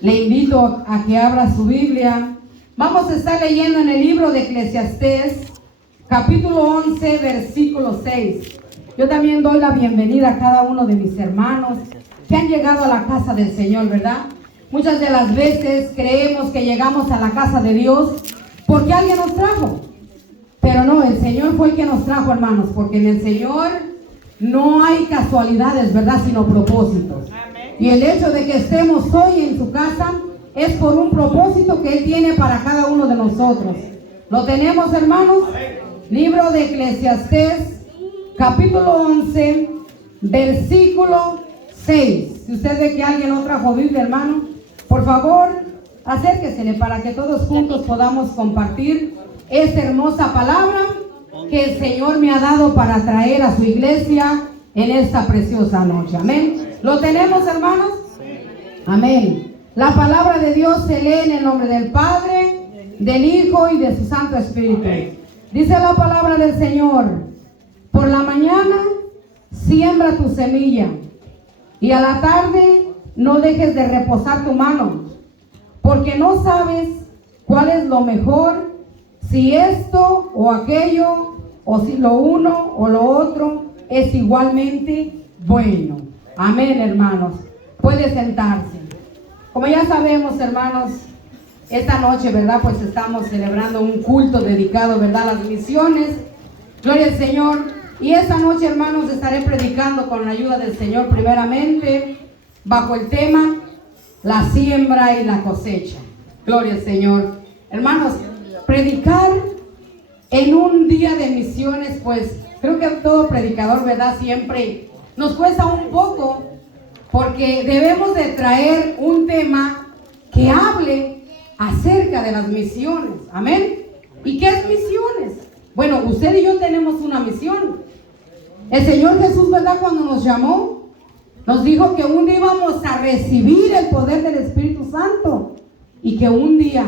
Le invito a que abra su Biblia. Vamos a estar leyendo en el libro de Eclesiastés, capítulo 11, versículo 6. Yo también doy la bienvenida a cada uno de mis hermanos que han llegado a la casa del Señor, ¿verdad? Muchas de las veces creemos que llegamos a la casa de Dios porque alguien nos trajo. Pero no, el Señor fue el que nos trajo, hermanos, porque en el Señor no hay casualidades, ¿verdad? Sino propósitos. Y el hecho de que estemos hoy en su casa es por un propósito que Él tiene para cada uno de nosotros. ¿Lo tenemos, hermanos? Libro de Eclesiastés, capítulo 11, versículo 6. Si usted ve que alguien no trajo Biblia, hermano, por favor, acérquesele para que todos juntos podamos compartir esta hermosa palabra que el Señor me ha dado para traer a su iglesia en esta preciosa noche. Amén. ¿Lo tenemos, hermanos? Amén. La palabra de Dios se lee en el nombre del Padre, del Hijo y de su Santo Espíritu. Dice la palabra del Señor: por la mañana siembra tu semilla, y a la tarde no dejes de reposar tu mano, porque no sabes cuál es lo mejor, si esto o aquello, o si lo uno o lo otro es igualmente bueno. Amén, hermanos. Puede sentarse. Como ya sabemos, hermanos, esta noche, ¿verdad? Pues estamos celebrando un culto dedicado, ¿verdad?, a las misiones. Gloria al Señor. Y esta noche, hermanos, estaré predicando con la ayuda del Señor, primeramente, bajo el tema la siembra y la cosecha. Gloria al Señor. Hermanos, predicar en un día de misiones, pues creo que todo predicador, ¿verdad?, siempre nos cuesta un poco, porque debemos de traer un tema que hable acerca de las misiones. Amén. ¿Y qué es misiones? Bueno, usted y yo tenemos una misión. El Señor Jesús, ¿verdad?, cuando nos llamó, nos dijo que un día íbamos a recibir el poder del Espíritu Santo y que un día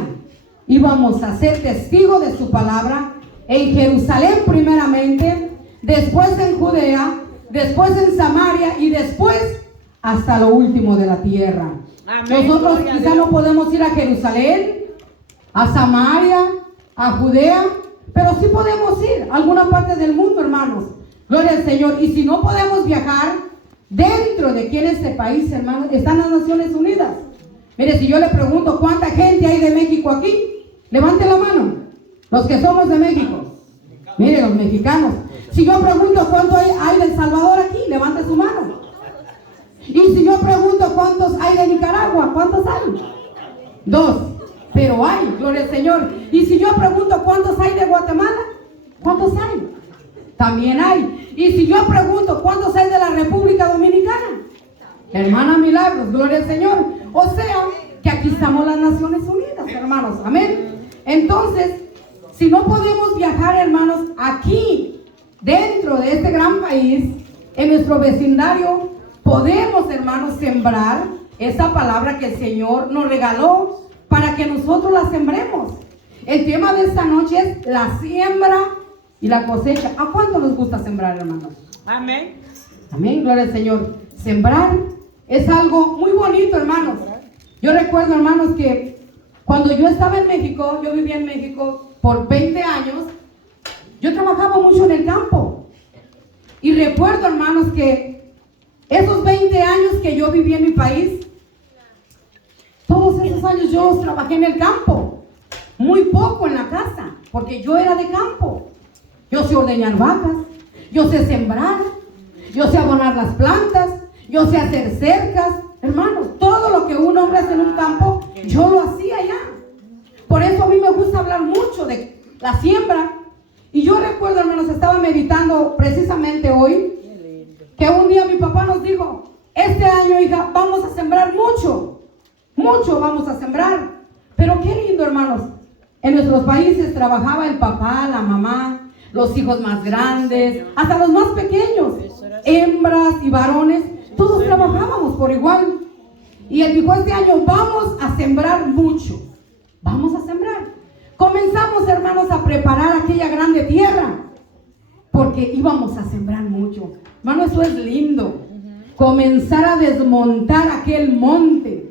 íbamos a ser testigos de su palabra en Jerusalén primeramente, después en Judea, después en Samaria y después hasta lo último de la tierra. Amén. Nosotros quizá no podemos ir a Jerusalén, a Samaria, a Judea, pero sí podemos ir a alguna parte del mundo, hermanos. Gloria al Señor. Y si no podemos viajar, dentro de aquí en este país, hermanos, están las Naciones Unidas. Mire, si yo le pregunto cuánta gente hay de México aquí, levante la mano. Los que somos de México. Mire, los mexicanos. Si yo pregunto cuánto hay de El Salvador aquí, levante su mano. Y si yo pregunto cuántos hay de Nicaragua, ¿cuántos hay? 2. Pero hay, gloria al Señor. Y si yo pregunto cuántos hay de Guatemala, ¿cuántos hay? También hay. Y si yo pregunto cuántos hay de la República Dominicana, hermana Milagros, gloria al Señor. O sea, que aquí estamos las Naciones Unidas, hermanos. Amén. Entonces, si no podemos viajar, hermanos, aquí, dentro de este gran país, en nuestro vecindario, podemos, hermanos, sembrar esa palabra que el Señor nos regaló para que nosotros la sembremos. El tema de esta noche es la siembra y la cosecha. ¿A cuánto nos gusta sembrar, hermanos? Amén. Amén, gloria al Señor. Sembrar es algo muy bonito, hermanos. Yo recuerdo, hermanos, que cuando yo estaba en México, yo vivía en México por 20 años, yo trabajaba mucho en el campo. Y recuerdo, hermanos, que esos 20 años que yo viví en mi país, todos esos años yo los trabajé en el campo. Muy poco en la casa, porque yo era de campo. Yo sé ordeñar vacas, yo sé sembrar, yo sé abonar las plantas, yo sé hacer cercas. Hermanos, todo lo que un hombre hace en un campo, yo lo hacía ya. Por eso a mí me gusta hablar mucho de la siembra. Y yo recuerdo, hermanos, estaba meditando precisamente hoy, que un día mi papá nos dijo: este año, hija, vamos a sembrar mucho vamos a sembrar. Pero qué lindo, hermanos. En nuestros países trabajaba el papá, la mamá, los hijos más grandes, hasta los más pequeños, hembras y varones, todos trabajábamos por igual. Y él dijo: este año vamos a sembrar mucho, vamos a sembrar. Comenzamos, hermanos, a preparar aquella grande tierra, porque íbamos a sembrar mucho. Hermano, eso es lindo. Comenzar a desmontar aquel monte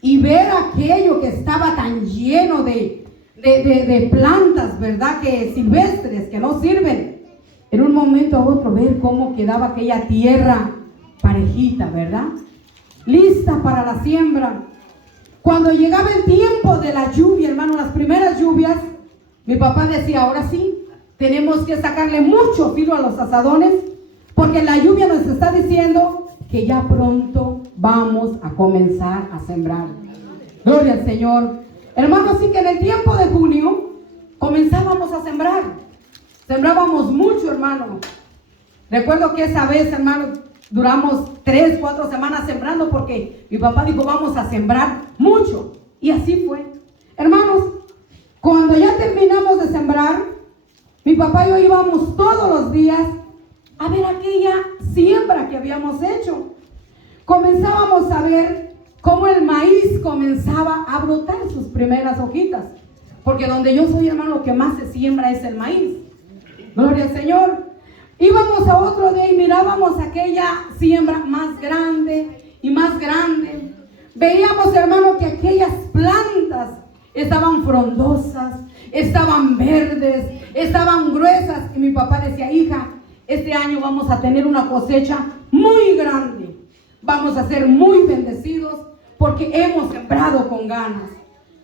y ver aquello que estaba tan lleno de plantas, ¿verdad? Que silvestres, que no sirven. En un momento a otro ver cómo quedaba aquella tierra parejita, ¿verdad? Lista para la siembra. Cuando llegaba el tiempo de la lluvia, hermano, las primeras lluvias, mi papá decía, ahora sí, tenemos que sacarle mucho filo a los azadones, porque la lluvia nos está diciendo que ya pronto vamos a comenzar a sembrar. Gloria al Señor. Hermano, así que en el tiempo de junio comenzábamos a sembrar. Sembrábamos mucho, hermano. Recuerdo que esa vez, hermano, duramos 3, 4 semanas sembrando porque mi papá dijo, vamos a sembrar mucho. Y así fue. Hermanos, cuando ya terminamos de sembrar, mi papá y yo íbamos todos los días a ver aquella siembra que habíamos hecho. Comenzábamos a ver cómo el maíz comenzaba a brotar sus primeras hojitas. Porque donde yo soy, hermano, lo que más se siembra es el maíz. Gloria al Señor. Íbamos a otro día y mirábamos aquella siembra más grande y más grande. Veíamos, hermano, que aquellas plantas estaban frondosas, estaban verdes, estaban gruesas. Y mi papá decía, hija, este año vamos a tener una cosecha muy grande. Vamos a ser muy bendecidos porque hemos sembrado con ganas.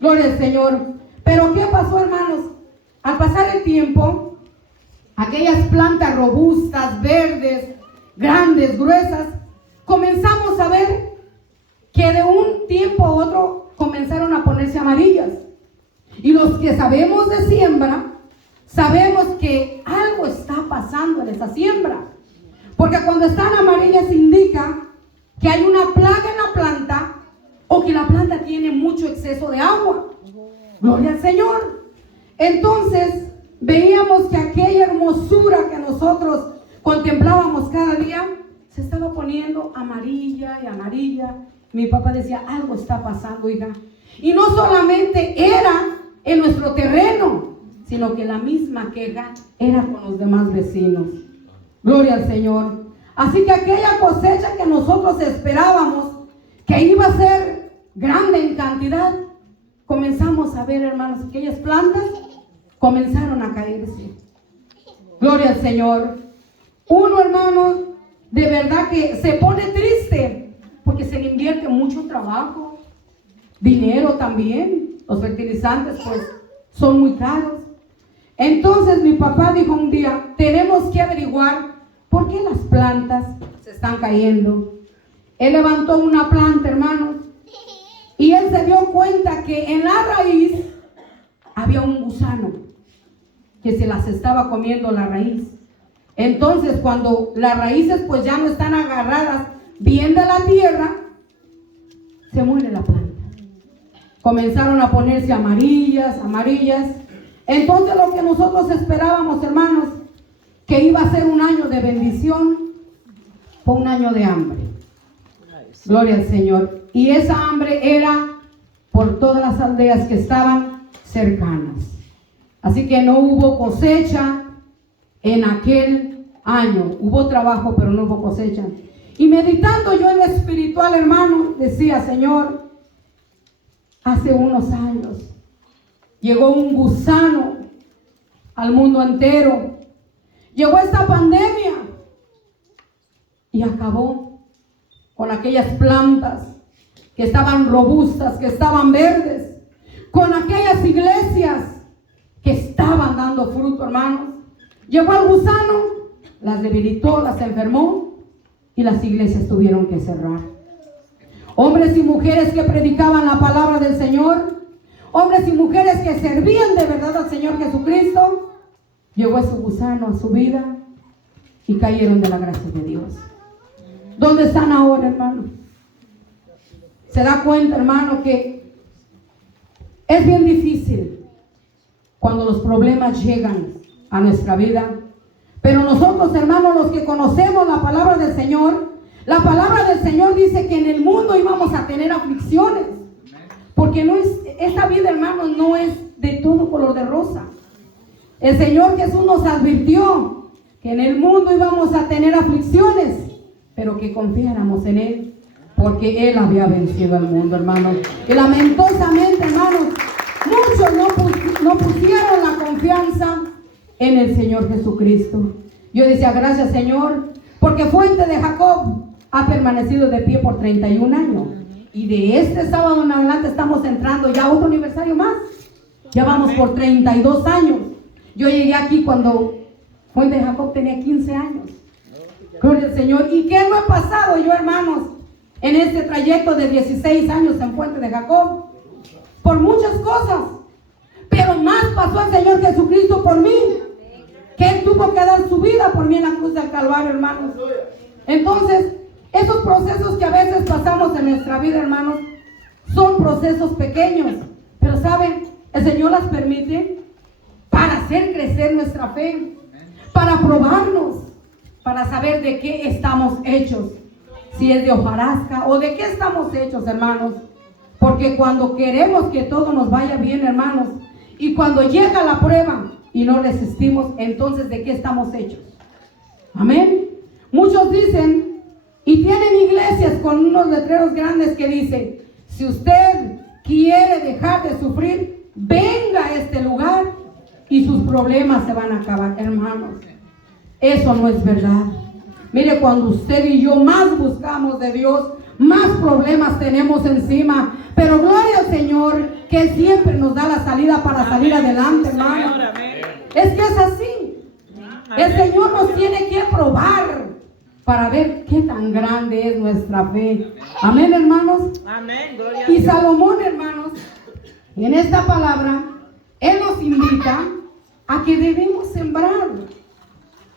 Gloria al Señor. Pero ¿qué pasó, hermanos? Al pasar el tiempo, aquellas plantas robustas, verdes, grandes, gruesas, comenzamos a ver que de un tiempo a otro comenzaron a ponerse amarillas. Y los que sabemos de siembra, sabemos que algo está pasando en esa siembra. Porque cuando están amarillas indica que hay una plaga en la planta o que la planta tiene mucho exceso de agua. Gloria al Señor. Entonces veíamos que aquella hermosura que nosotros contemplábamos cada día se estaba poniendo amarilla y amarilla. Mi papá decía, algo está pasando, hija. Y no solamente era en nuestro terreno, sino que la misma queja era con los demás vecinos. Gloria al Señor. Así que aquella cosecha que nosotros esperábamos que iba a ser grande en cantidad, comenzamos a ver, hermanos, aquellas plantas comenzaron a caerse. Gloria al Señor. Uno, hermano, de verdad que se pone triste porque se le invierte mucho trabajo, dinero también. Los fertilizantes pues son muy caros. Entonces mi papá dijo un día, tenemos que averiguar por qué las plantas se están cayendo. Él levantó una planta, hermanos, y él se dio cuenta que en la raíz había un gusano que se las estaba comiendo la raíz. Entonces cuando las raíces pues ya no están agarradas bien de la tierra, se muere la planta. Comenzaron a ponerse amarillas, amarillas. Entonces lo que nosotros esperábamos, hermanos, que iba a ser un año de bendición, fue un año de hambre. Gloria al Señor. Y esa hambre era por todas las aldeas que estaban cercanas. Así que no hubo cosecha en aquel año. Hubo trabajo, pero no hubo cosecha. Y meditando yo en lo espiritual, hermano, decía, Señor, hace unos años llegó un gusano al mundo entero. Llegó esta pandemia y acabó con aquellas plantas que estaban robustas, que estaban verdes, con aquellas iglesias que estaban dando fruto, hermanos. Llegó el gusano, las debilitó, las enfermó y las iglesias tuvieron que cerrar. Hombres y mujeres que predicaban la palabra del Señor, hombres y mujeres que servían de verdad al Señor Jesucristo, llegó ese gusano a su vida y cayeron de la gracia de Dios. ¿Dónde están ahora, hermano? Se da cuenta, hermano, que es bien difícil cuando los problemas llegan a nuestra vida. Pero nosotros, hermanos, los que conocemos la palabra del Señor, la palabra del Señor dice que en el mundo íbamos a tener aflicciones. Porque no es, esta vida, hermanos, no es de todo color de rosa. El Señor Jesús nos advirtió que en el mundo íbamos a tener aflicciones, pero que confiáramos en Él. porque Él había vencido al mundo, hermanos. Y lamentosamente, hermanos, muchos no pusieron la confianza en el Señor Jesucristo. Yo decía, gracias, Señor, porque Fuente de Jacob ha permanecido de pie por 31 años. Y de este sábado en adelante estamos entrando ya a otro aniversario más. Ya vamos por 32 años. Yo llegué aquí cuando Fuente de Jacob tenía 15 años. Gloria al Señor. ¿Y qué no ha pasado yo, hermanos, en este trayecto de 16 años en Fuente de Jacob? Por muchas cosas. Pero más pasó el Señor Jesucristo por mí, que Él tuvo que dar su vida por mí en la cruz del Calvario, hermanos. Entonces, esos procesos que a veces pasamos en nuestra vida, hermanos, son procesos pequeños. Pero ¿saben? El Señor las permite para hacer crecer nuestra fe, para probarnos, para saber de qué estamos hechos. Si es de hojarasca o de qué estamos hechos, hermanos. Porque cuando queremos que todo nos vaya bien, hermanos, y cuando llega la prueba y no resistimos, entonces ¿de qué estamos hechos? Amén. Muchos dicen y tienen iglesias con unos letreros grandes que dicen: si usted quiere dejar de sufrir, venga a este lugar y sus problemas se van a acabar. Hermanos, eso no es verdad. Mire, cuando usted y yo más buscamos de Dios, más problemas tenemos encima. Pero gloria al Señor, que Él siempre nos da la salida para salir adelante, hermano. Es que es así. El Señor nos tiene que probar para ver qué tan grande es nuestra fe. Amén, hermanos. Amén, gloria a Y Dios. Salomón, hermanos, en esta palabra, Él nos invita a que debemos sembrar.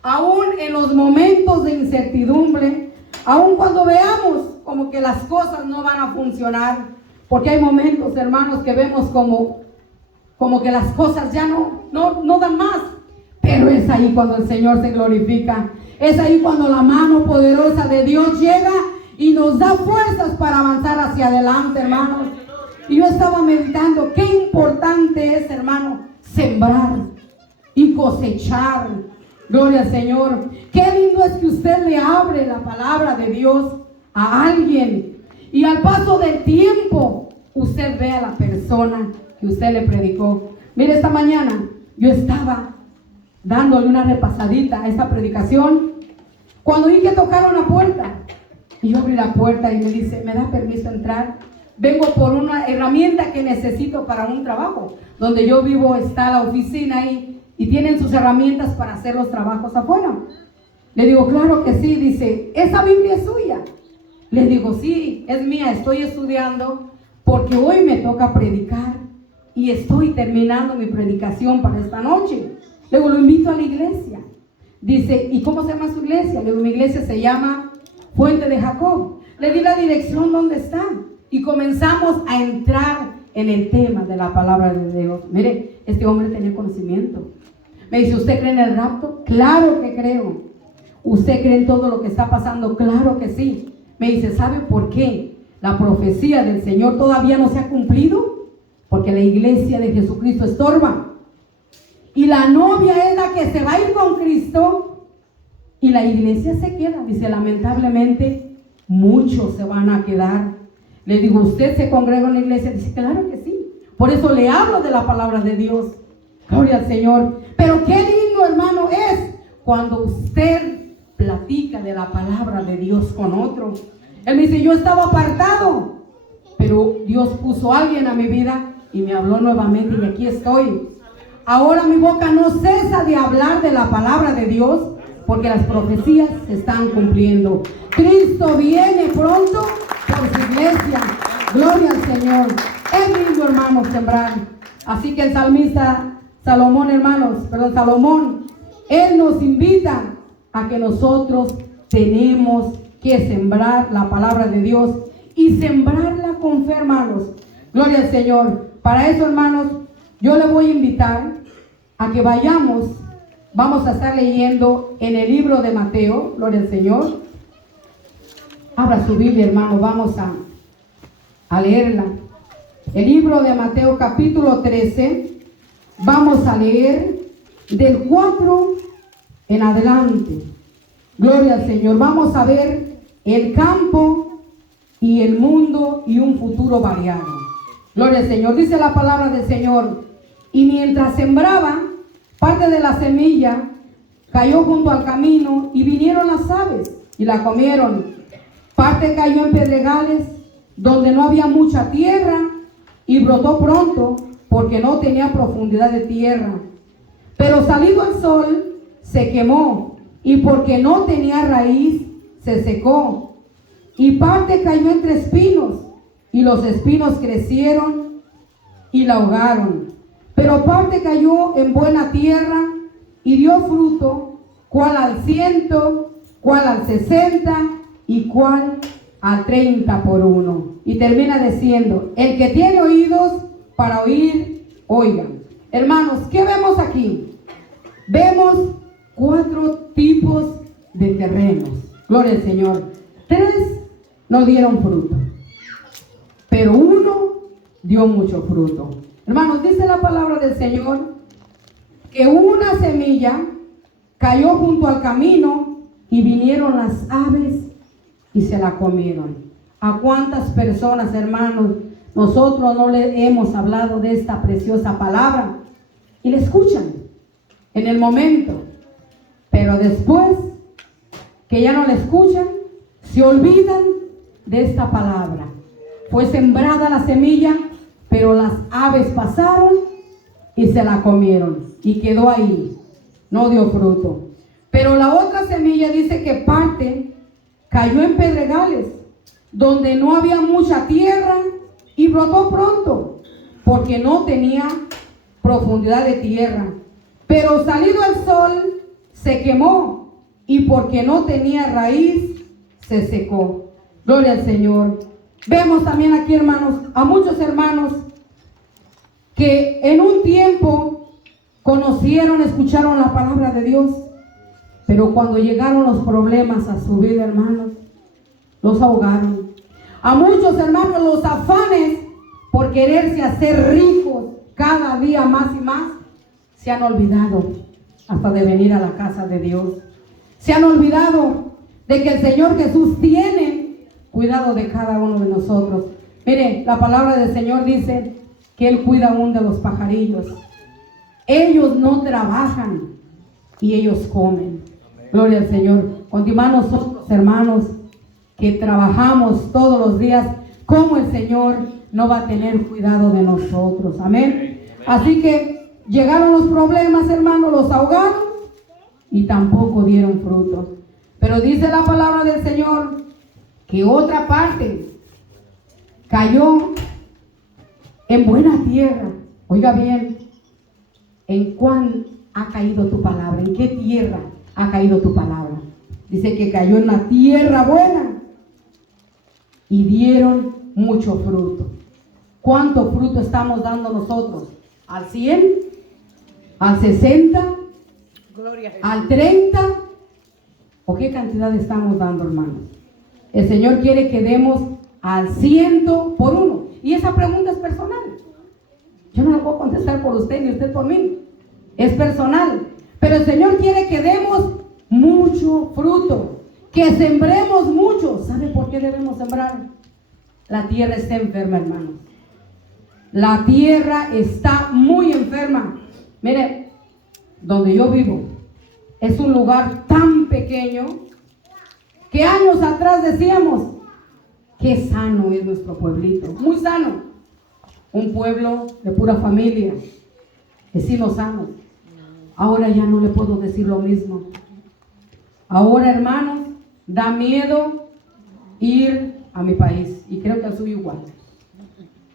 Aún en los momentos de incertidumbre, aún cuando veamos como que las cosas no van a funcionar, porque hay momentos, hermanos, que vemos como que las cosas ya no dan más. Pero es ahí cuando el Señor se glorifica. Es ahí cuando la mano poderosa de Dios llega y nos da fuerzas para avanzar hacia adelante, hermanos. Y yo estaba meditando qué importante es, hermano, sembrar y cosechar. Gloria al Señor. Qué lindo es que usted le abre la palabra de Dios a alguien y al paso del tiempo usted ve a la persona que usted le predicó. Mire, esta mañana yo estaba dándole una repasadita a esta predicación cuando vi que tocaron la puerta. Y yo abrí la puerta y me dice: ¿me da permiso entrar? Vengo por una herramienta que necesito para un trabajo. Donde yo vivo está la oficina ahí y tienen sus herramientas para hacer los trabajos afuera. Le digo: claro que sí. Dice: ¿esa Biblia es suya? Le digo: sí, es mía, estoy estudiando porque hoy me toca predicar y estoy terminando mi predicación para esta noche. Luego lo invito a la iglesia. Dice: ¿y cómo se llama su iglesia? Le digo: mi iglesia se llama Fuente de Jacob. Le di la dirección donde está y comenzamos a entrar en el tema de la palabra de Dios. Mire, este hombre tenía conocimiento. Me dice: ¿usted cree en el rapto? Claro que creo. ¿Usted cree en todo lo que está pasando? Claro que sí. Me dice: ¿sabe por qué la profecía del Señor todavía no se ha cumplido? Porque la iglesia de Jesucristo estorba. Y la novia es la que se va a ir con Cristo y la iglesia se queda. Dice: lamentablemente muchos se van a quedar. Le digo: ¿usted se congrega en la iglesia? Dice: claro que sí. Por eso le hablo de la palabra de Dios. Gloria al Señor. Pero qué lindo, hermano, es cuando usted platica de la palabra de Dios con otro. Él me dice: yo estaba apartado, pero Dios puso a alguien a mi vida y me habló nuevamente y aquí estoy. Ahora mi boca no cesa de hablar de la palabra de Dios, porque las profecías se están cumpliendo. Cristo viene pronto por su iglesia. Gloria al Señor. Es lindo, hermano, sembrar. Así que el salmista Salomón, Salomón, él nos invita a que nosotros tenemos que sembrar la palabra de Dios y sembrarla con fe, hermanos. Gloria al Señor. Para eso, hermanos, yo le voy a invitar a que vamos a estar leyendo en el libro de Mateo. Gloria al Señor. Abra su Biblia, hermano, vamos a leerla. El libro de Mateo capítulo 13, vamos a leer del 4 en adelante. Gloria al Señor. Vamos a ver el campo y el mundo y un futuro variado. Gloria al Señor. Dice la palabra del Señor: y mientras sembraba, parte de la semilla cayó junto al camino y vinieron las aves y la comieron. Parte cayó en pedregales donde no había mucha tierra y brotó pronto porque no tenía profundidad de tierra. Pero salido el sol se quemó y porque no tenía raíz se secó. Y parte cayó entre espinos y los espinos crecieron y la ahogaron. Pero parte cayó en buena tierra y dio fruto, cual al 100, cual al 60 y cual al 30 por uno. Y termina diciendo: el que tiene oídos para oír, oigan. Hermanos, ¿qué vemos aquí? Vemos 4 tipos de terrenos. Gloria al Señor. 3 no dieron fruto, pero 1 dio mucho fruto. Hermanos, dice la palabra del Señor que una semilla cayó junto al camino y vinieron las aves y se la comieron. ¿A cuántas personas, hermanos, nosotros no le hemos hablado de esta preciosa palabra y le escuchan en el momento, pero después que ya no le escuchan, se olvidan de esta palabra? Fue sembrada la semilla, pero las aves pasaron y se la comieron y quedó ahí, no dio fruto. Pero la otra semilla dice que parte cayó en pedregales donde no había mucha tierra y brotó pronto porque no tenía profundidad de tierra. Pero salido el sol se quemó y porque no tenía raíz se secó. Gloria al Señor. Vemos también aquí, hermanos, a muchos hermanos que en un tiempo conocieron, escucharon la palabra de Dios, pero cuando llegaron los problemas a su vida, hermanos, los ahogaron. A muchos hermanos los afanes por quererse hacer ricos cada día más y más, se han olvidado hasta de venir a la casa de Dios. Se han olvidado de que el Señor Jesús tiene cuidado de cada uno de nosotros. Mire, la palabra del Señor dice que Él cuida aún de los pajarillos. Ellos no trabajan y ellos comen. Gloria al Señor. Continuamos nosotros, hermanos, que trabajamos todos los días, como el Señor no va a tener cuidado de nosotros. Amén. Así que llegaron los problemas, hermanos, los ahogaron y tampoco dieron fruto. Pero dice la palabra del Señor que otra parte cayó en buena tierra. Oiga bien, ¿en cuán ha caído tu palabra? ¿En qué tierra ha caído tu palabra? Dice que cayó en la tierra buena y dieron mucho fruto. ¿Cuánto fruto estamos dando nosotros? ¿Al 100? ¿Al 60? ¿Al 30? ¿O qué cantidad estamos dando, hermanos? El Señor quiere que demos al 100 por uno. Y esa pregunta es personal. Yo no la puedo contestar por usted ni usted por mí. Es personal. Pero el Señor quiere que demos mucho fruto, que sembremos mucho. ¿Sabe por qué debemos sembrar? La tierra está enferma, hermanos. La tierra está muy enferma. Mire, donde yo vivo es un lugar tan pequeño que años atrás decíamos: qué sano es nuestro pueblito, muy sano. Un pueblo de pura familia, vecinos sanos. Ahora ya no le puedo decir lo mismo. Ahora, hermanos, da miedo ir a mi país, y creo que al suyo igual.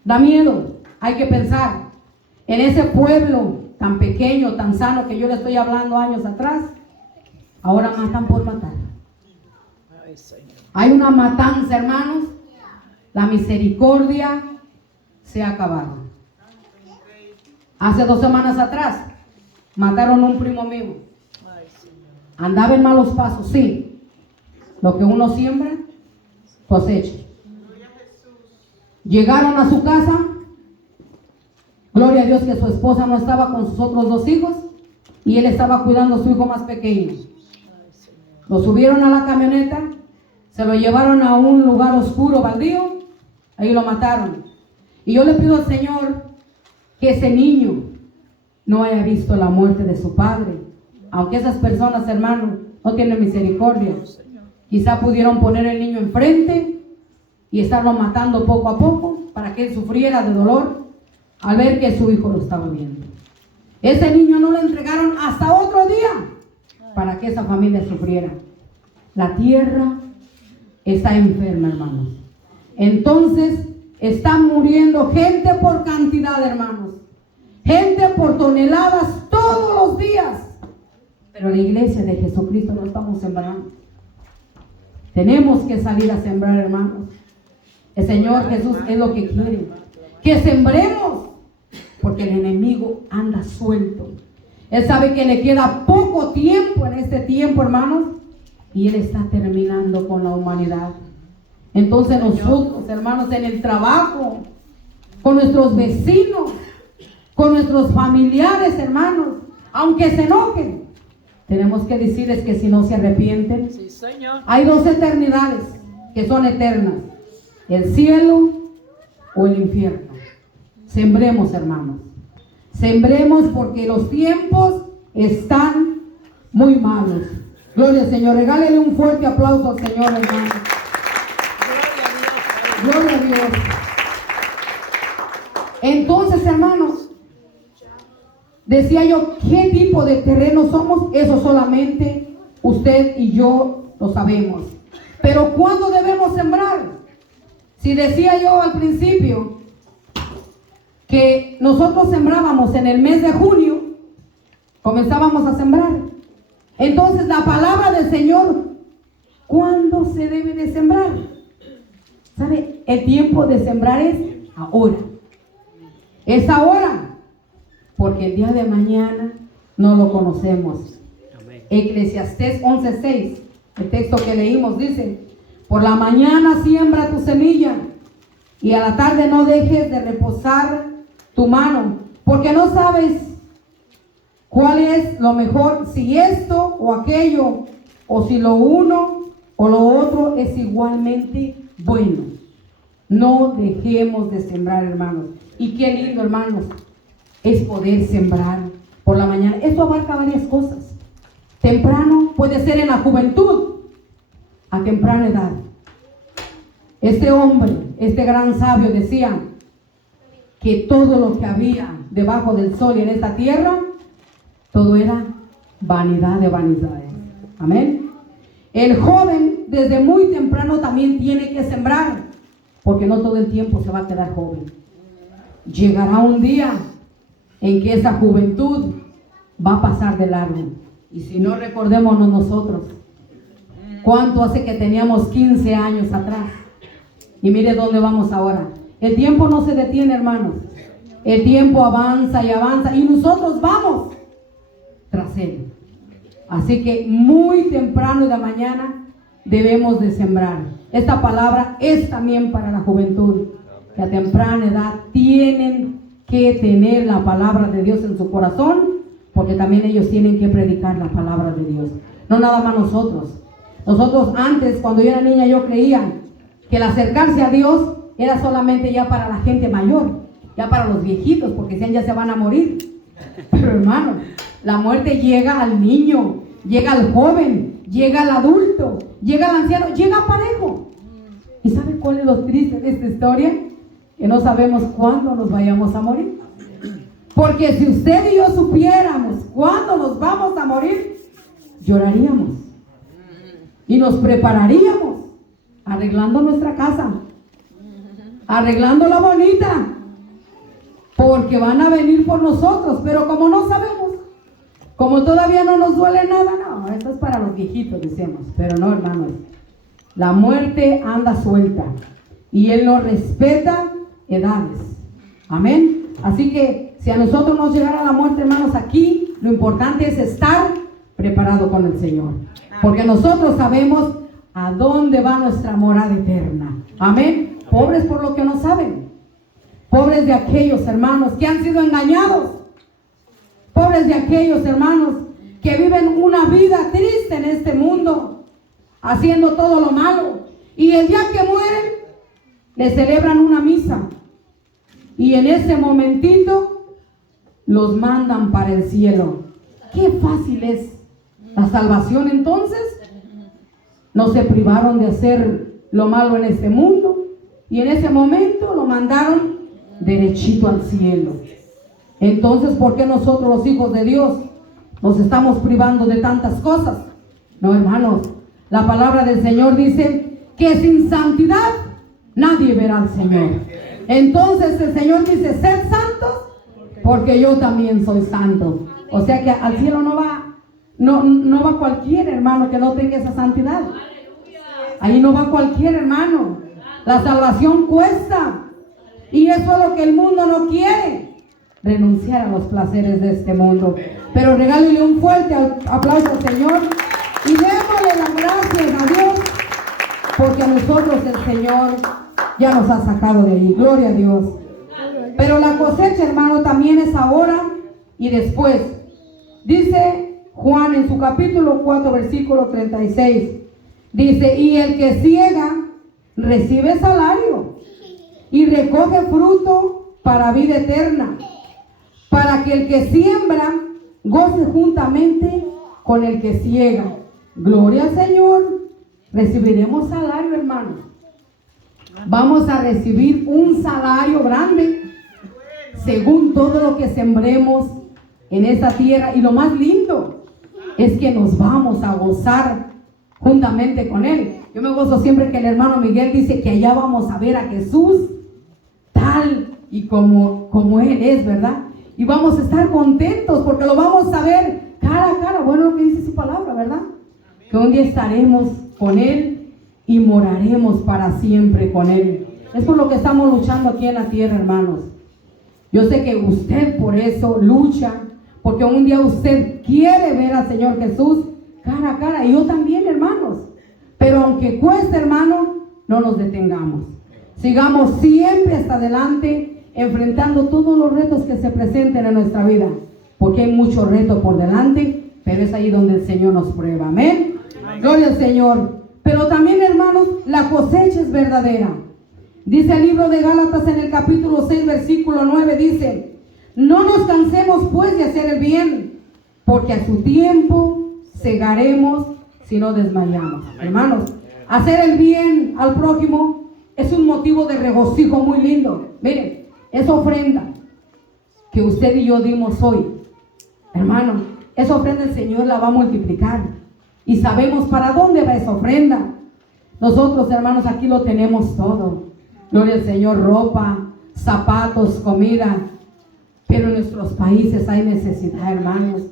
Da miedo. Hay que pensar en ese pueblo tan pequeño, tan sano que yo le estoy hablando años atrás. Ahora matan por matar. Hay una matanza, hermanos. La misericordia se ha acabado. Hace 2 semanas atrás mataron a un primo mío. Andaba en malos pasos, sí. Lo que uno siembra, cosecha. Llegaron a su casa. Gloria a Dios que su esposa no estaba con sus otros 2 hijos y él estaba cuidando a su hijo más pequeño. Lo subieron a la camioneta, Se lo llevaron a un lugar oscuro, baldío. Ahí lo mataron. Y yo le pido al Señor que ese niño no haya visto la muerte de su padre. Aunque esas personas, hermanos, no tienen misericordia. Quizá pudieron poner el niño enfrente y estarlo matando poco a poco para que él sufriera de dolor al ver que su hijo lo estaba viendo. Ese niño no lo entregaron hasta otro día para que esa familia sufriera. La tierra está enferma, hermanos. Entonces están muriendo gente por cantidad, hermanos. Gente por toneladas todos los días. Pero la iglesia de Jesucristo no estamos sembrando. Tenemos que salir a sembrar, hermanos. El Señor Jesús es lo que quiere. Que sembremos. Porque el enemigo anda suelto. Él sabe que le queda poco tiempo en este tiempo, hermanos. Y Él está terminando con la humanidad. Entonces nosotros, hermanos, en el trabajo, con nuestros vecinos, con nuestros familiares, hermanos, aunque se enojen, tenemos que decirles que si no se arrepienten, sí, Señor, hay dos eternidades que son eternas: el cielo o el infierno. Sembremos, hermanos. Sembremos, porque los tiempos están muy malos. Gloria al Señor. Regálele un fuerte aplauso al Señor, hermano. Gloria a Dios. Entonces, hermanos, decía yo, ¿qué tipo de terreno somos? Eso solamente usted y yo lo sabemos. Pero ¿cuándo debemos sembrar? Si decía yo al principio que nosotros sembrábamos en el mes de junio, comenzábamos a sembrar. Entonces la palabra del Señor, ¿cuándo se debe de sembrar? ¿Sabe? El tiempo de sembrar es ahora. Es ahora. Porque el día de mañana no lo conocemos. Eclesiastés 11:6, el texto que leímos, dice: por la mañana siembra tu semilla, y a la tarde no dejes de reposar tu mano, porque no sabes cuál es lo mejor, si esto o aquello, o si lo uno o lo otro es igualmente bueno. No dejemos de sembrar, hermanos. Y qué lindo, hermanos, es poder sembrar por la mañana. Esto abarca varias cosas. Temprano puede ser en la juventud, a temprana edad. Este hombre, este gran sabio, decía que todo lo que había debajo del sol y en esta tierra, todo era vanidad de vanidades. Amén. El joven desde muy temprano también tiene que sembrar, porque no todo el tiempo se va a quedar joven. Llegará un día en que esa juventud va a pasar de largo. Y si no, recordémonos nosotros cuánto hace que teníamos 15 años atrás, y mire dónde vamos ahora. El tiempo no se detiene, hermanos. El tiempo avanza y avanza, y nosotros vamos tras él. Así que muy temprano de la mañana debemos de sembrar. Esta palabra es también para la juventud, que a temprana edad tienen que tener la palabra de Dios en su corazón, porque también ellos tienen que predicar la palabra de Dios. No nada más nosotros. Nosotros antes, cuando yo era niña, yo creía que el acercarse a Dios era solamente ya para la gente mayor, ya para los viejitos, porque decían ya se van a morir. Pero hermano, la muerte llega al niño, llega al joven, llega al adulto, llega al anciano, llega parejo. ¿Y sabe cuál es lo triste de esta historia? Que no sabemos cuándo nos vayamos a morir. Porque si usted y yo supiéramos cuándo nos vamos a morir, lloraríamos y nos prepararíamos arreglando nuestra casa, arreglándola bonita, porque van a venir por nosotros. Pero como no sabemos, como todavía no nos duele nada, no, esto es para los viejitos, decimos. Pero no, hermanos, la muerte anda suelta y Él no respeta edades. Amén. Así que si a nosotros nos llegara la muerte, hermanos, aquí lo importante es estar preparado con el Señor, porque nosotros sabemos a dónde va nuestra morada eterna. Amén. Pobres por lo que no saben. Pobres de aquellos hermanos que han sido engañados. Pobres de aquellos hermanos que viven una vida triste en este mundo, haciendo todo lo malo, Y el día que mueren, le celebran una misa. Y en ese momentito, los mandan para el cielo. Qué fácil es la salvación entonces. No se privaron de hacer lo malo en este mundo. Y en ese momento lo mandaron derechito al cielo. Entonces, ¿por qué nosotros los hijos de Dios nos estamos privando de tantas cosas? No, hermanos, la palabra del Señor dice que sin santidad nadie verá al Señor. Entonces el Señor dice, sed santos porque yo también soy santo. O sea que al cielo no va cualquier hermano que no tenga esa santidad. Ahí no va cualquier hermano. La salvación cuesta. Y eso es lo que el mundo no quiere. Renunciar a los placeres de este mundo. Pero regálele un fuerte aplauso al Señor. Y démosle las gracias a Dios. Porque a nosotros el Señor ya nos ha sacado de ahí. Gloria a Dios. Pero la cosecha, hermano, también es ahora y después. Dice Juan en su capítulo 4, versículo 36. Dice, y el que ciega recibe salario y recoge fruto para vida eterna, para que el que siembra goce juntamente con el que ciega. Gloria al Señor. Recibiremos salario, hermano. Vamos a recibir un salario grande según todo lo que sembremos en esta tierra. Y lo más lindo es que nos vamos a gozar juntamente con Él. Yo me gozo siempre que el hermano Miguel dice que allá vamos a ver a Jesús tal y como Él es, ¿verdad? Y vamos a estar contentos porque lo vamos a ver cara a cara. Bueno, lo que dice su palabra, ¿verdad? Que un día estaremos con Él y moraremos para siempre con Él. Es por lo que estamos luchando aquí en la tierra, hermanos. Yo sé que usted por eso lucha, porque un día usted quiere ver al Señor Jesús cara a cara, y yo también, hermanos. Pero aunque cueste, hermano, no nos detengamos. Sigamos siempre hasta adelante, enfrentando todos los retos que se presenten en nuestra vida, porque hay muchos retos por delante, pero es ahí donde el Señor nos prueba. Amén. Gloria al Señor. Pero también, hermanos, la cosecha es verdadera. Dice el libro de Gálatas en el capítulo 6, versículo 9, dice, no nos cansemos pues de hacer el bien, porque a su tiempo segaremos si no desmayamos. Hermanos, hacer el bien al prójimo es un motivo de regocijo muy lindo. Miren, esa ofrenda que usted y yo dimos hoy, hermano, esa ofrenda el Señor la va a multiplicar. Y sabemos para dónde va esa ofrenda. Nosotros, hermanos, aquí lo tenemos todo. Gloria al Señor, ropa, zapatos, comida. Pero en nuestros países hay necesidad, hermanos.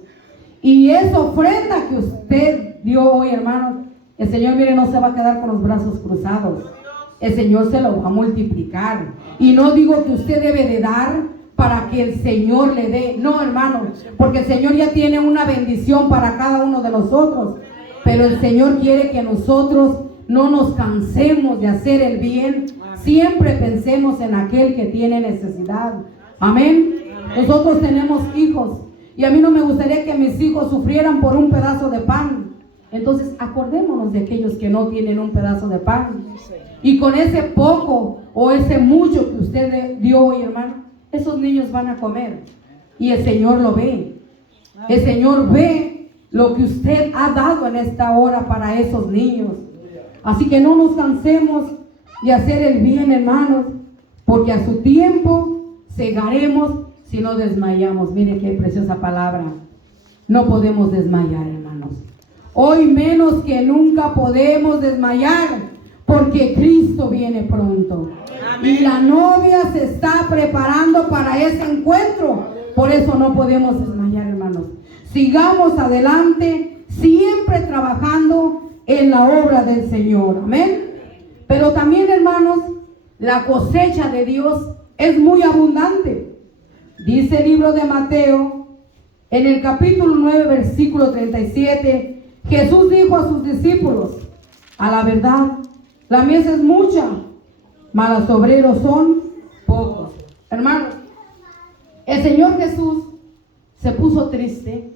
Y esa ofrenda que usted dio hoy, hermanos, el Señor, mire, no se va a quedar con los brazos cruzados. El Señor se lo va a multiplicar. Y no digo que usted debe de dar para que el Señor le dé. No, hermano, porque el Señor ya tiene una bendición para cada uno de nosotros. Pero el Señor quiere que nosotros no nos cansemos de hacer el bien. Siempre pensemos en aquel que tiene necesidad. Amén. Nosotros tenemos hijos. Y a mí no me gustaría que mis hijos sufrieran por un pedazo de pan. Entonces acordémonos de aquellos que no tienen un pedazo de pan. Y con ese poco o ese mucho que usted dio hoy, hermano, esos niños van a comer. Y el Señor lo ve. El Señor ve lo que usted ha dado en esta hora para esos niños. Así que no nos cansemos de hacer el bien, hermanos, porque a su tiempo segaremos si no desmayamos. Mire qué preciosa palabra. No podemos desmayar, hermanos. Hoy menos que nunca podemos desmayar, porque Cristo viene pronto. Amén. Y la novia se está preparando para ese encuentro. Por eso no podemos desmayar, hermanos. Sigamos adelante, siempre trabajando en la obra del Señor. Amén. Pero también, hermanos, la cosecha de Dios es muy abundante. Dice el libro de Mateo, en el capítulo 9, versículo 37, Jesús dijo a sus discípulos, a la verdad, la mies es mucha, mas los obreros son pocos. Hermanos, el Señor Jesús se puso triste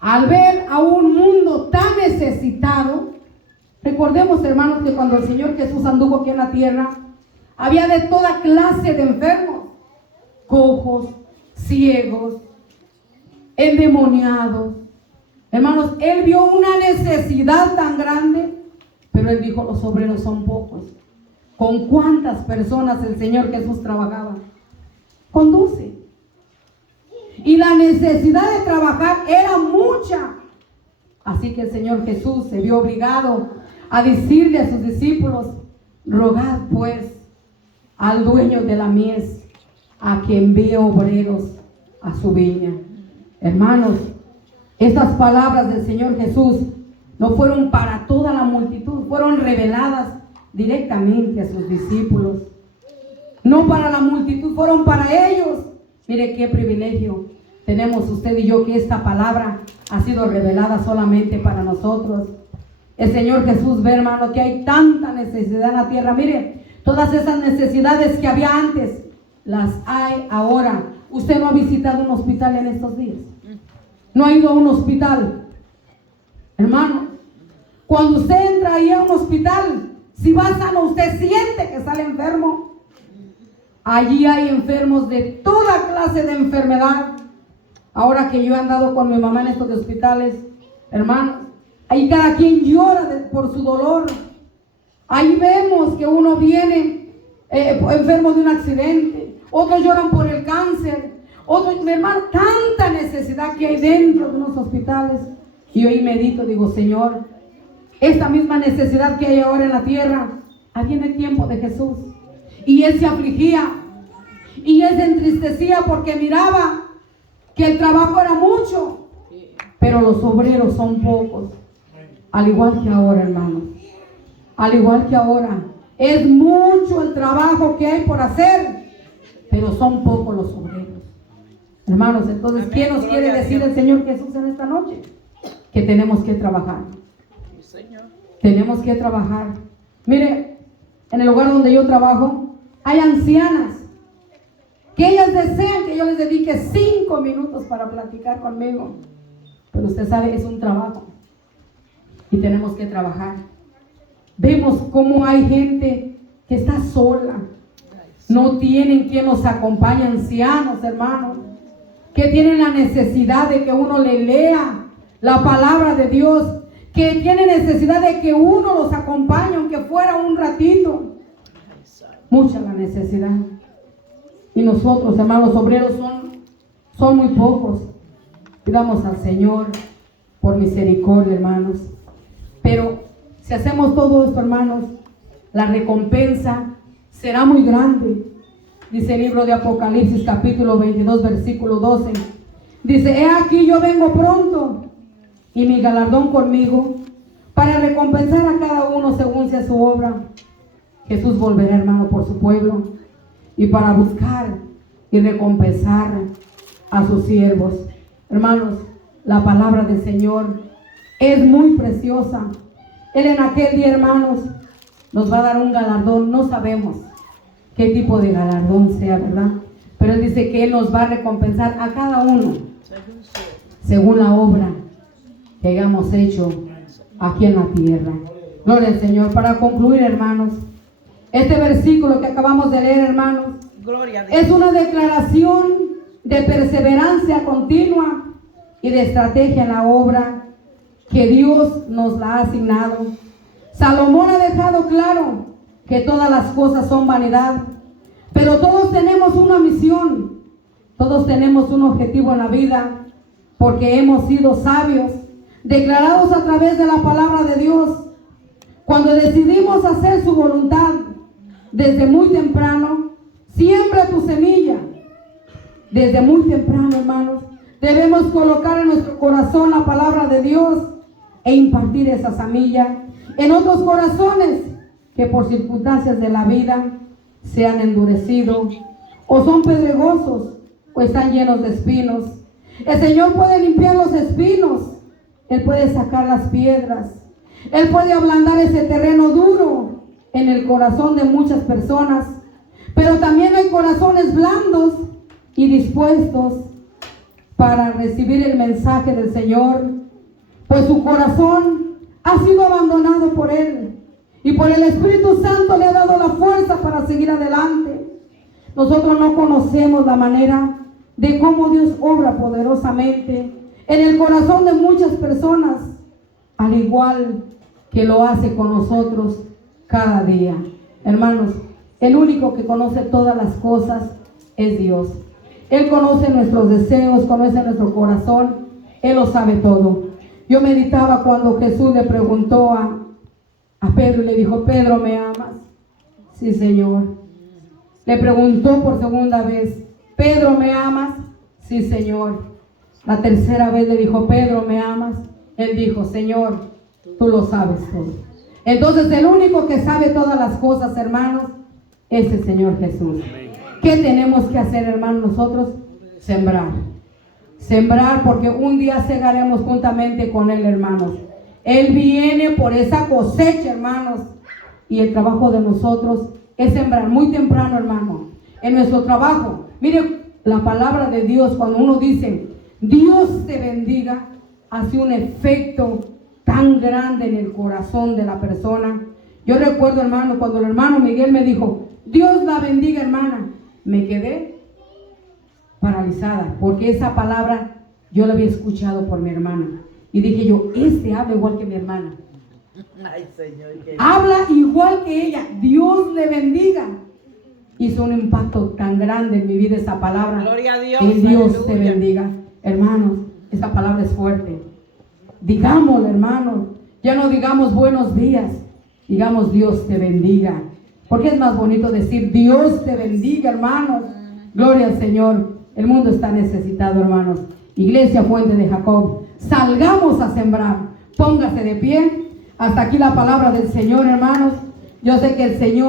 al ver a un mundo tan necesitado Recordemos, hermanos, que cuando el Señor Jesús anduvo aquí en la tierra, había de toda clase de enfermos, cojos, ciegos, endemoniados. Hermanos, Él vio una necesidad tan grande, pero Él dijo, los obreros son pocos. ¿Con cuántas personas el Señor Jesús trabajaba? Con 12. Y la necesidad de trabajar era mucha. Así que el Señor Jesús se vio obligado a decirle a sus discípulos, rogad pues al dueño de la mies a que envíe obreros a su viña. Hermanos, estas palabras del Señor Jesús no fueron para toda la multitud, fueron reveladas directamente a sus discípulos. No para la multitud, fueron para ellos. Mire qué privilegio tenemos usted y yo, que esta palabra ha sido revelada solamente para nosotros. El Señor Jesús ve, hermano, que hay tanta necesidad en la tierra. Mire, todas esas necesidades que había antes, las hay ahora. Usted no ha visitado un hospital en estos días. No ha ido a un hospital. Hermano, cuando usted entra ahí a un hospital, si va sano, usted siente que sale enfermo. Allí hay enfermos de toda clase de enfermedad. Ahora que yo he andado con mi mamá en estos hospitales, hermanos, ahí cada quien llora por su dolor. Ahí vemos que uno viene enfermo de un accidente, otros lloran por el cáncer, otros, mi hermano, tanta necesidad que hay dentro de unos hospitales. Y hoy medito, digo, Señor, esta misma necesidad que hay ahora en la tierra, había en el tiempo de Jesús. Y Él se afligía, y Él se entristecía porque miraba que el trabajo era mucho, pero los obreros son pocos. Al igual que ahora, hermanos, al igual que ahora, es mucho el trabajo que hay por hacer, pero son pocos los obreros. Hermanos, entonces, ¿qué nos quiere decir el Señor Jesús en esta noche? Que tenemos que trabajar. Tenemos que trabajar. Mire, en el lugar donde yo trabajo, hay ancianas que ellas desean que yo les dedique 5 minutos para platicar conmigo. Pero usted sabe, es un trabajo. Y tenemos que trabajar. Vemos cómo hay gente que está sola. No tienen quien los acompañe, ancianos, hermanos, que tienen la necesidad de que uno le lea la palabra de Dios, que tienen necesidad de que uno los acompañe, aunque fuera un ratito. Mucha la necesidad. Y nosotros, hermanos, obreros son muy pocos. Pidamos al Señor por misericordia, hermanos. Pero si hacemos todo esto, hermanos, la recompensa será muy grande. Dice el libro de Apocalipsis, capítulo 22, versículo 12. Dice, he aquí yo vengo pronto, y mi galardón conmigo, para recompensar a cada uno según sea su obra. Jesús volverá, hermano, por su pueblo, y para buscar y recompensar a sus siervos. Hermanos, la palabra del Señor es muy preciosa. Él en aquel día, hermanos, nos va a dar un galardón. No sabemos qué tipo de galardón sea, ¿verdad? Pero Él dice que Él nos va a recompensar a cada uno según la obra que hayamos hecho aquí en la tierra. Gloria al Señor. Para concluir, hermanos, este versículo que acabamos de leer, hermanos, es una declaración de perseverancia continua y de estrategia en la obra que Dios nos la ha asignado. Salomón ha dejado claro que todas las cosas son vanidad, pero todos tenemos una misión, todos tenemos un objetivo en la vida, porque hemos sido sabios, declarados a través de la palabra de Dios. Cuando decidimos hacer su voluntad, desde muy temprano, siembra tu semilla. Desde muy temprano, hermanos, debemos colocar en nuestro corazón la palabra de Dios e impartir esa semilla en otros corazones que por circunstancias de la vida se han endurecido, o son pedregosos, o están llenos de espinos. El Señor puede limpiar los espinos, Él puede sacar las piedras, Él puede ablandar ese terreno duro en el corazón de muchas personas. Pero también hay corazones blandos y dispuestos para recibir el mensaje del Señor, pues su corazón ha sido abandonado por Él. Y por el Espíritu Santo le ha dado la fuerza para seguir adelante. Nosotros no conocemos la manera de cómo Dios obra poderosamente en el corazón de muchas personas, al igual que lo hace con nosotros cada día. Hermanos, el único que conoce todas las cosas es Dios. Él conoce nuestros deseos, conoce nuestro corazón, Él lo sabe todo. Yo meditaba cuando Jesús le preguntó a Pedro y le dijo: Pedro, ¿me amas? Sí, Señor. Le preguntó por segunda vez: Pedro, ¿me amas? Sí, Señor. La tercera vez le dijo: Pedro, ¿me amas? Él dijo: Señor, tú lo sabes todo. Entonces el único que sabe todas las cosas, hermanos, es el Señor Jesús. ¿Qué tenemos que hacer, hermanos, nosotros? Sembrar. Sembrar, porque un día segaremos juntamente con Él, hermanos. Él viene por esa cosecha, hermanos. Y el trabajo de nosotros es sembrar muy temprano, hermano. En nuestro trabajo. Mire, la palabra de Dios, cuando uno dice Dios te bendiga, hace un efecto tan grande en el corazón de la persona. Yo recuerdo, hermano, cuando el hermano Miguel me dijo: Dios la bendiga, hermana, me quedé paralizada, porque esa palabra yo la había escuchado por mi hermana. Y dije yo: habla igual que mi hermana. Ay, Señor, habla igual que ella. Dios le bendiga. Hizo un impacto tan grande en mi vida esa palabra. Gloria a Dios. Que Dios Aleluya. te bendiga. Hermanos, esa palabra es fuerte. Digámoslo, hermanos. Ya no digamos buenos días, digamos Dios te bendiga. Porque es más bonito decir Dios te bendiga, hermanos. Gloria al Señor. El mundo está necesitado, hermanos. Iglesia Fuente de Jacob, salgamos a sembrar. Póngase de pie. Hasta aquí la palabra del Señor, hermanos. Yo sé que el Señor